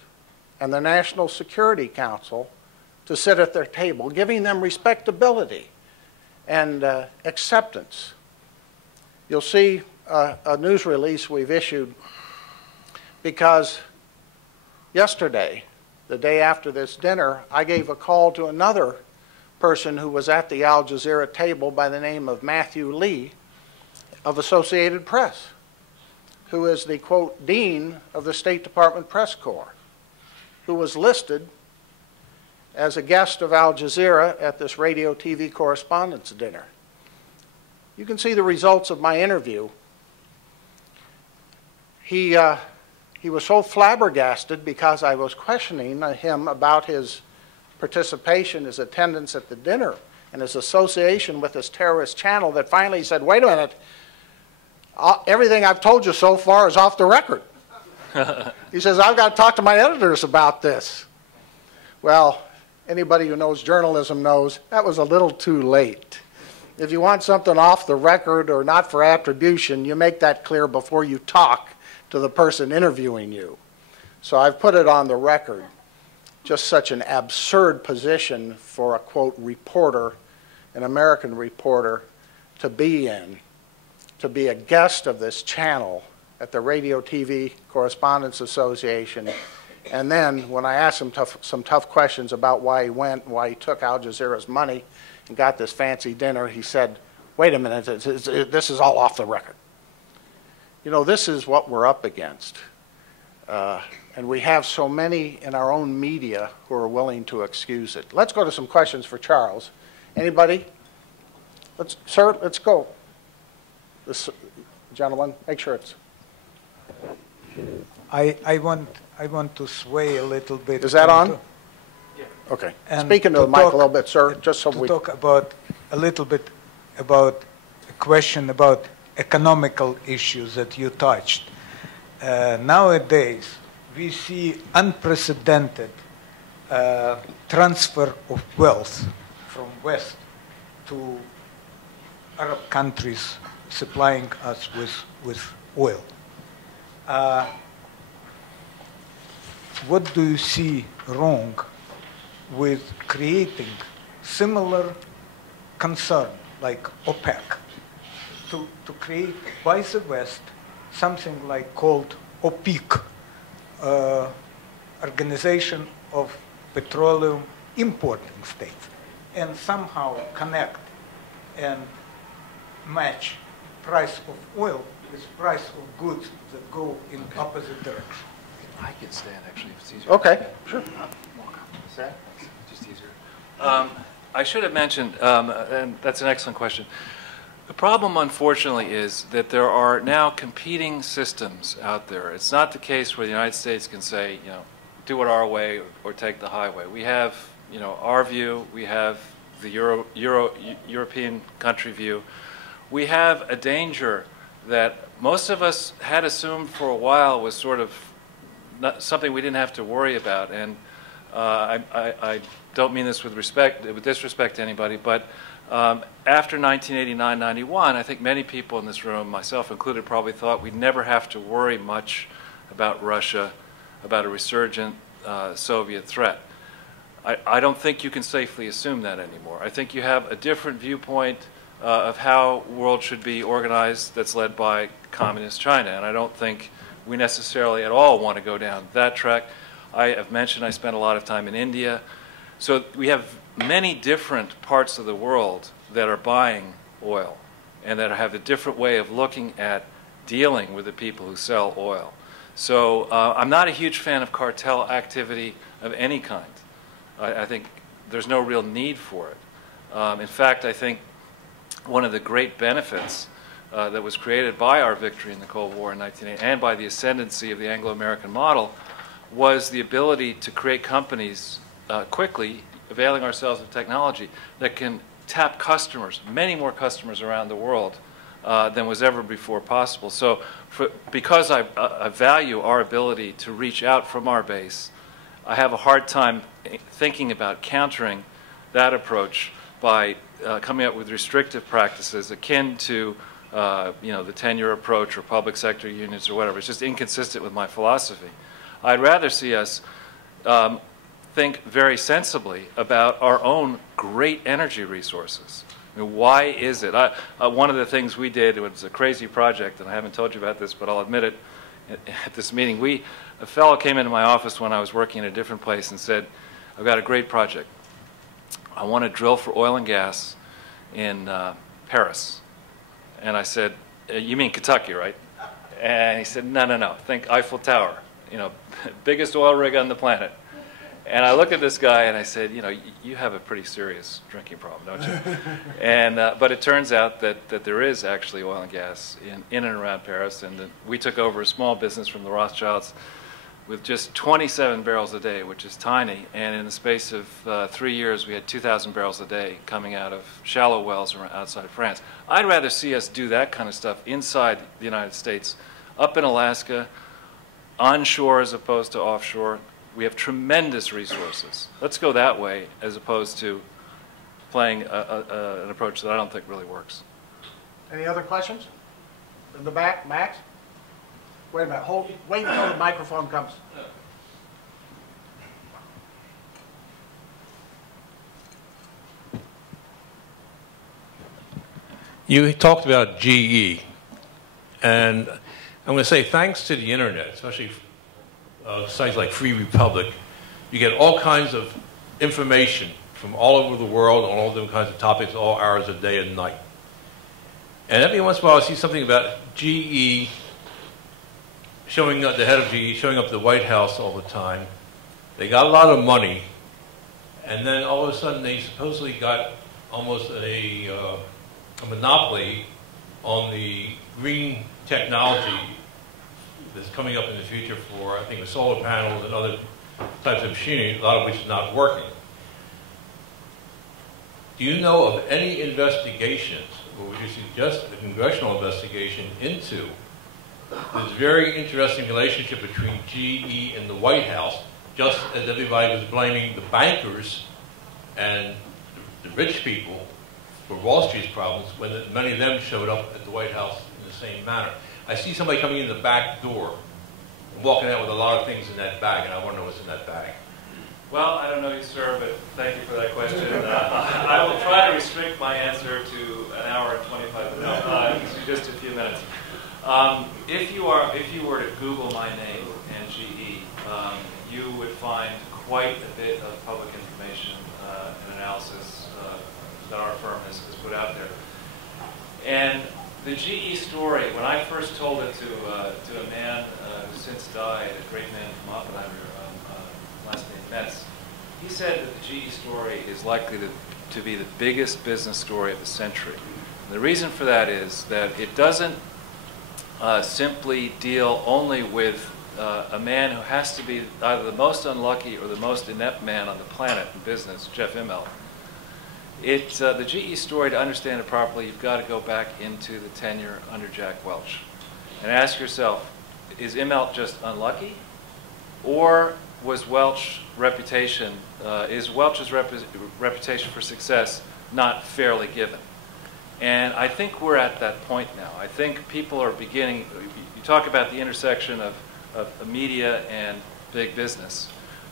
and the National Security Council to sit at their table, giving them respectability and acceptance. You'll see a news release we've issued because yesterday, the day after this dinner, I gave a call to another person who was at the Al Jazeera table by the name of Matthew Lee of Associated Press, who is the, quote, dean of the State Department Press Corps, who was listed as a guest of Al Jazeera at this Radio TV Correspondents' Dinner. You can see the results of my interview. He was so flabbergasted because I was questioning him about his participation, his attendance at the dinner, and his association with this terrorist channel that finally he said, wait a minute, everything I've told you so far is off the record. He says, I've got to talk to my editors about this. Well, anybody who knows journalism knows that was a little too late. If you want something off the record or not for attribution, you make that clear before you talk to the person interviewing you. So I've put it on the record. Just such an absurd position for a, quote, reporter, an American reporter, to be in, to be a guest of this channel at the Radio TV Correspondents Association. And then when I asked him some tough questions about why he went, why he took Al Jazeera's money and got this fancy dinner, he said, wait a minute, this is all off the record. You know, this is what we're up against. And we have so many in our own media who are willing to excuse it. Let's go to some questions for Charles. Anybody? Sir, let's go. This gentleman, make sure it's... I want to sway a little bit. Is that on? Yeah. Okay. Speaking to the mic a little bit, sir, just so we... talk about a little bit about a question about economical issues that you touched. Nowadays, we see unprecedented transfer of wealth from West to Arab countries supplying us with with oil. What do you see wrong with creating similar concern like OPEC to create by the West something like called OPEC, Organization of Petroleum Importing States, and somehow connect and match price of oil with price of goods that go in opposite direction? I can stand, actually, if it's easier. Okay, sure. Just easier. I should have mentioned, and that's an excellent question. The problem, unfortunately, is that there are now competing systems out there. It's not the case where the United States can say, you know, do it our way or take the highway. We have, you know, our view. We have the European country view. We have a danger that most of us had assumed for a while was sort of not something we didn't have to worry about. And I don't mean this with disrespect to anybody, but after 1989-91, I think many people in this room, myself included, probably thought we'd never have to worry much about Russia, about a resurgent Soviet threat. I don't think you can safely assume that anymore. I think you have a different viewpoint of how the world should be organized that's led by communist China, and I don't think we necessarily at all want to go down that track. I have mentioned I spent a lot of time in India. So we have many different parts of the world that are buying oil and that have a different way of looking at dealing with the people who sell oil. So I'm not a huge fan of cartel activity of any kind. I think there's no real need for it. In fact, I think one of the great benefits that was created by our victory in the Cold War in 1980 and by the ascendancy of the Anglo-American model was the ability to create companies quickly, availing ourselves of technology that can tap customers, many more customers around the world than was ever before possible. So because I value our ability to reach out from our base, I have a hard time thinking about countering that approach by coming up with restrictive practices akin to you know, the tenure approach or public sector unions or whatever. It's just inconsistent with my philosophy. I'd rather see us think very sensibly about our own great energy resources. I mean, why is it? One of the things we did, it was a crazy project, and I haven't told you about this, but I'll admit it at this meeting. A fellow came into my office when I was working in a different place and said, I've got a great project. I want to drill for oil and gas in Paris. And I said, you mean Kentucky, right? And he said, no, no, no. Think Eiffel Tower, you know, biggest oil rig on the planet. And I looked at this guy and I said, you know, you have a pretty serious drinking problem, don't you? And but it turns out that there is actually oil and gas in and around Paris. And we took over a small business from the Rothschilds with just 27 barrels a day, which is tiny. And in the space of 3 years, we had 2,000 barrels a day coming out of shallow wells outside France. I'd rather see us do that kind of stuff inside the United States, up in Alaska, onshore as opposed to offshore. We have tremendous resources. Let's go that way as opposed to playing an approach that I don't think really works. Any other questions? In the back, Max? Wait a minute. Wait until the microphone comes. You talked about GE, and I'm going to say thanks to the internet, especially sites like Free Republic, you get all kinds of information from all over the world on all different kinds of topics, all hours of day and night. And every once in a while I see something about GE showing up, the head of GE showing up at the White House all the time. They got a lot of money, and then all of a sudden they supposedly got almost a monopoly on the green technology that's coming up in the future for, I think, the solar panels and other types of machinery, a lot of which is not working. Do you know of any investigations, or would you suggest a congressional investigation into this very interesting relationship between GE and the White House, just as everybody was blaming the bankers and the rich people for Wall Street's problems, when many of them showed up at the White House in the same manner? I see somebody coming in the back door, walking out with a lot of things in that bag, and I want to know what's in that bag. Well, I don't know you, sir, but thank you for that question. I will try to restrict my answer to an hour and 25 minutes, to just a few minutes. If you were to Google my name and GE, you would find quite a bit of public information and analysis that our firm has put out there. And the GE story, when I first told it to a man who since died, a great man from Oppenheimer, last name Metz, he said that the GE story is likely to be the biggest business story of the century. And the reason for that is that it doesn't simply deal only with a man who has to be either the most unlucky or the most inept man on the planet in business, Jeff Immelt. The GE story, to understand it properly, you've got to go back into the tenure under Jack Welch and ask yourself, is Immelt just unlucky? Or was Welch's reputation, is Welch's reputation for success not fairly given? And I think we're at that point now. I think people are beginning, you talk about the intersection of media and big business.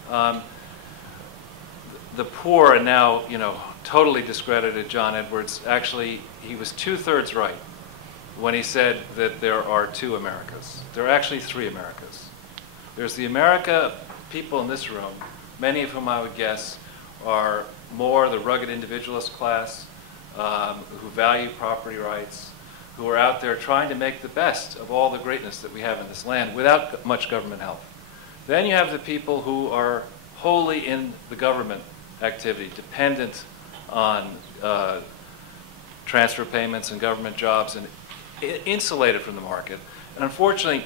The poor and now, totally discredited John Edwards, actually, he was 2/3 right when he said that there are two Americas. There are actually three Americas. There's the America, people in this room, many of whom I would guess are more the rugged individualist class, who value property rights, who are out there trying to make the best of all the greatness that we have in this land without much government help. Then you have the people who are wholly in the government activity, dependent on transfer payments and government jobs and insulated from the market. And unfortunately,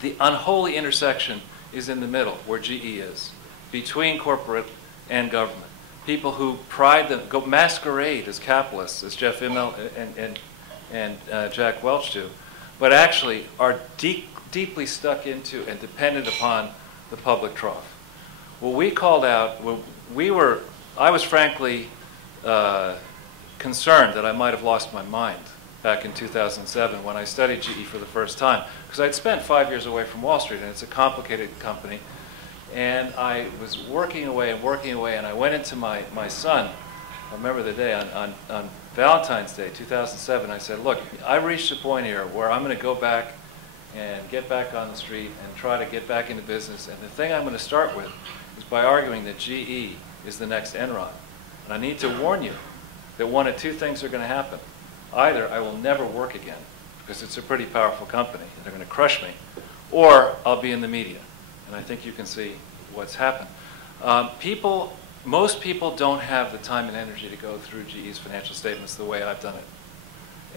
the unholy intersection is in the middle, where GE is, between corporate and government. People who go masquerade as capitalists, as Jeff Immelt and Jack Welch do, but actually are deeply stuck into and dependent upon the public trough. Well, we called out, I was frankly concerned that I might have lost my mind back in 2007 when I studied GE for the first time, because I'd spent 5 years away from Wall Street, and it's a complicated company. And I was working away, and I went into my son, I remember the day, on Valentine's Day, 2007, I said, look, I reached a point here where I'm going to go back and get back on the street and try to get back into business. And the thing I'm going to start with is by arguing that GE is the next Enron. And I need to warn you that one of two things are going to happen. Either I will never work again, because it's a pretty powerful company, and they're going to crush me, or I'll be in the media. And I think you can see what's happened. Most people don't have the time and energy to go through GE's financial statements the way I've done it.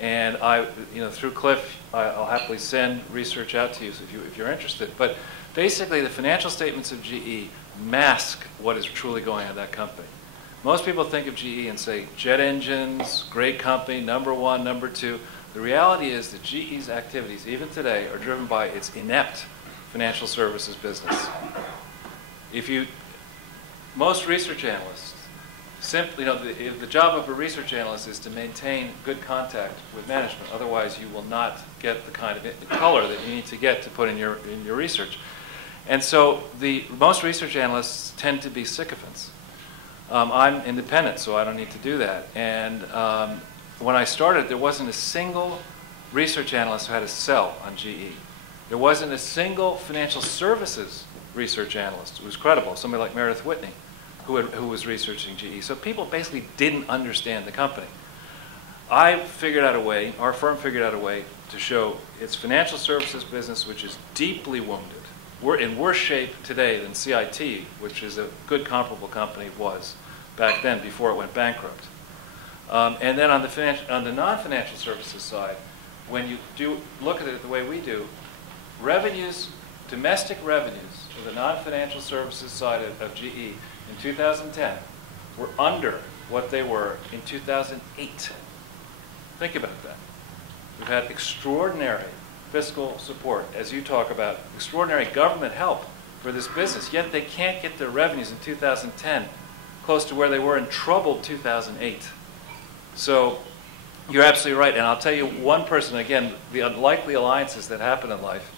And through Cliff, I'll happily send research out to you if you're interested. But basically, the financial statements of GE mask what is truly going on in that company. Most people think of GE and say, jet engines, great company, number one, number two. The reality is that GE's activities, even today, are driven by its inept financial services business. Most research analysts simply, the job of a research analyst is to maintain good contact with management. Otherwise, you will not get the kind of color that you need to get to put in your research. And so most research analysts tend to be sycophants. I'm independent, so I don't need to do that. And when I started, there wasn't a single research analyst who had a cell on GE. There wasn't a single financial services research analyst who was credible, somebody like Meredith Whitney, who was researching GE. So people basically didn't understand the company. I figured out a way, our firm figured out a way to show its financial services business, which is deeply wounded. We're in worse shape today than CIT, which is a good comparable company, was back then before it went bankrupt. And then on the non-financial services side, when you do look at it the way we do, revenues, domestic revenues for the non-financial services side of GE in 2010 were under what they were in 2008. Think about that. We've had extraordinary fiscal support, as you talk about, extraordinary government help for this business, yet they can't get their revenues in 2010 close to where they were in troubled 2008. So You're absolutely right, and I'll tell you one person, again, the unlikely alliances that happen in life.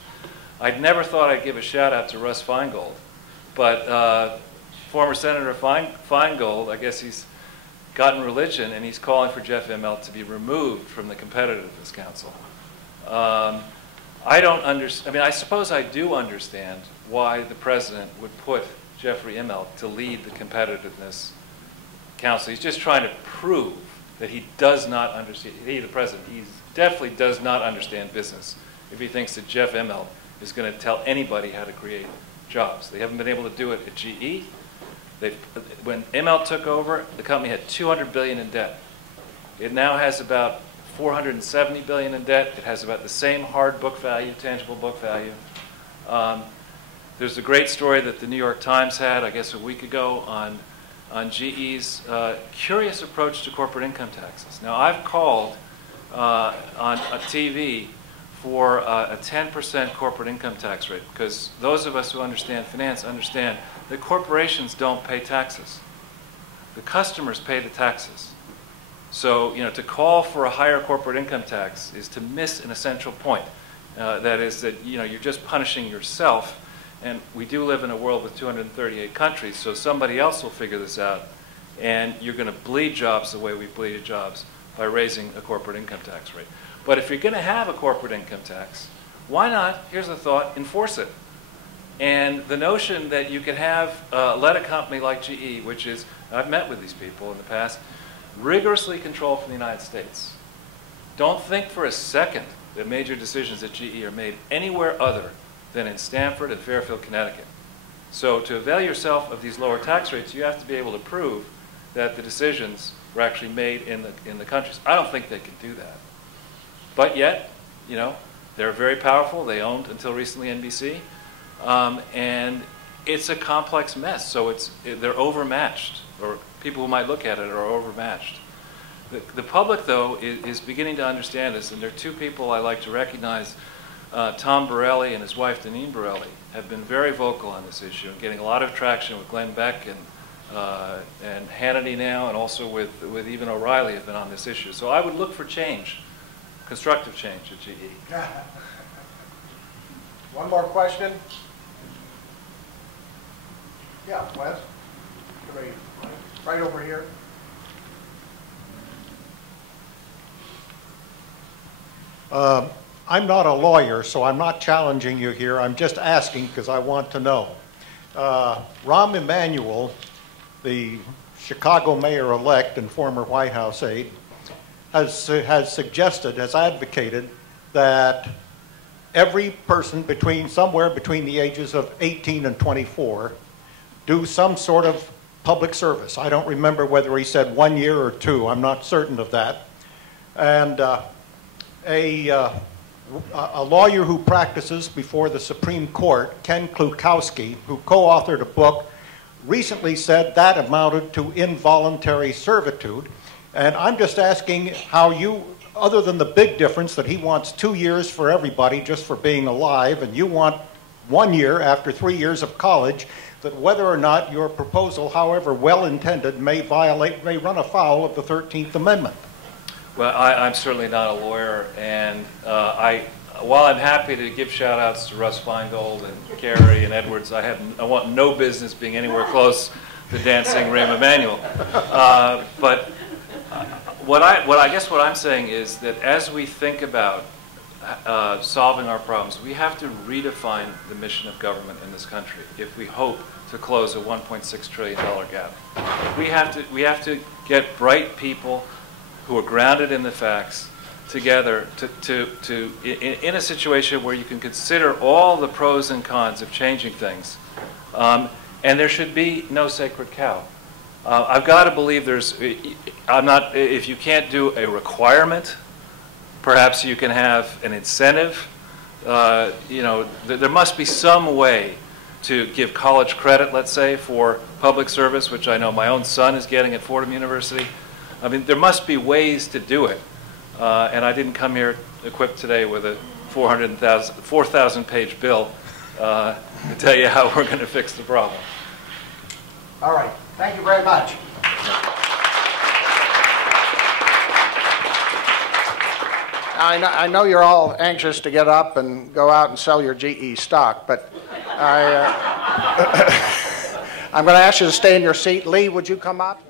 I'd never thought I'd give a shout out to Russ Feingold, but former Senator Feingold, I guess he's gotten religion, and he's calling for Jeff Immelt to be removed from the Competitiveness Council. I don't understand. I mean, I suppose I do understand why the president would put Jeffrey Immelt to lead the Competitiveness Council. He's just trying to prove that he does not understand. He, the president, he definitely does not understand business if he thinks that Jeff Immelt is going to tell anybody how to create jobs. They haven't been able to do it at GE. When Immelt took over, the company had $200 billion in debt. It now has about $470 billion in debt. It has about the same hard book value, tangible book value. There's a great story that the New York Times had, I guess a week ago, on GE's curious approach to corporate income taxes. Now, I've called on a TV for a 10% corporate income tax rate, because those of us who understand finance understand that corporations don't pay taxes. The customers pay the taxes. So, you know, to call for a higher corporate income tax is to miss an essential point. That is that, you know, you're just punishing yourself. And we do live in a world with 238 countries, so somebody else will figure this out. And you're going to bleed jobs the way we bleeded jobs by raising a corporate income tax rate. But if you're going to have a corporate income tax, why not, here's the thought, enforce it. And the notion that you could have, let a company like GE, which is, I've met with these people in the past, rigorously controlled from the United States. Don't think for a second that major decisions at GE are made anywhere other than in Stamford and Fairfield, Connecticut. So to avail yourself of these lower tax rates, you have to be able to prove that the decisions were actually made in the countries. I don't think they can do that. But yet, you know, they're very powerful. They owned, until recently, NBC. And it's a complex mess. So they're overmatched, or people who might look at it are overmatched. The public, though, is beginning to understand this, and there are two people I like to recognize. Tom Borelli and his wife, Deneen Borelli, have been very vocal on this issue and getting a lot of traction with Glenn Beck and Hannity now, and also with even O'Reilly have been on this issue. So I would look for change, constructive change at GE. One more question? Yeah, Wes? Right over here. I'm not a lawyer, so I'm not challenging you here. I'm just asking because I want to know. Rahm Emanuel, the Chicago mayor-elect and former White House aide, has suggested, has advocated, that every person somewhere between the ages of 18 and 24 do some sort of public service. I don't remember whether he said 1 year or 2. I'm not certain of that. And a lawyer who practices before the Supreme Court, Ken Klukowski, who co-authored a book, recently said that amounted to involuntary servitude. And I'm just asking how you, other than the big difference that he wants 2 years for everybody just for being alive, and you want 1 year after 3 years of college, that whether or not your proposal, however well-intended, may run afoul of the 13th Amendment. Well, I'm certainly not a lawyer, and while I'm happy to give shout-outs to Russ Feingold and Kerry and Edwards, I want no business being anywhere close to dancing Rahm Emanuel. But what I'm saying is that as we think about solving our problems, we have to redefine the mission of government in this country if we hope to close a $1.6 trillion gap. We have to get bright people who are grounded in the facts together in a situation where you can consider all the pros and cons of changing things. And there should be no sacred cow. I've got to believe if you can't do a requirement, perhaps you can have an incentive. You know, there must be some way to give college credit, let's say, for public service, which I know my own son is getting at Fordham University. I mean, there must be ways to do it. And I didn't come here equipped today with a 4,000-page bill to tell you how we're going to fix the problem. All right. Thank you very much. I know you're all anxious to get up and go out and sell your GE stock, but I'm going to ask you to stay in your seat. Lee, would you come up?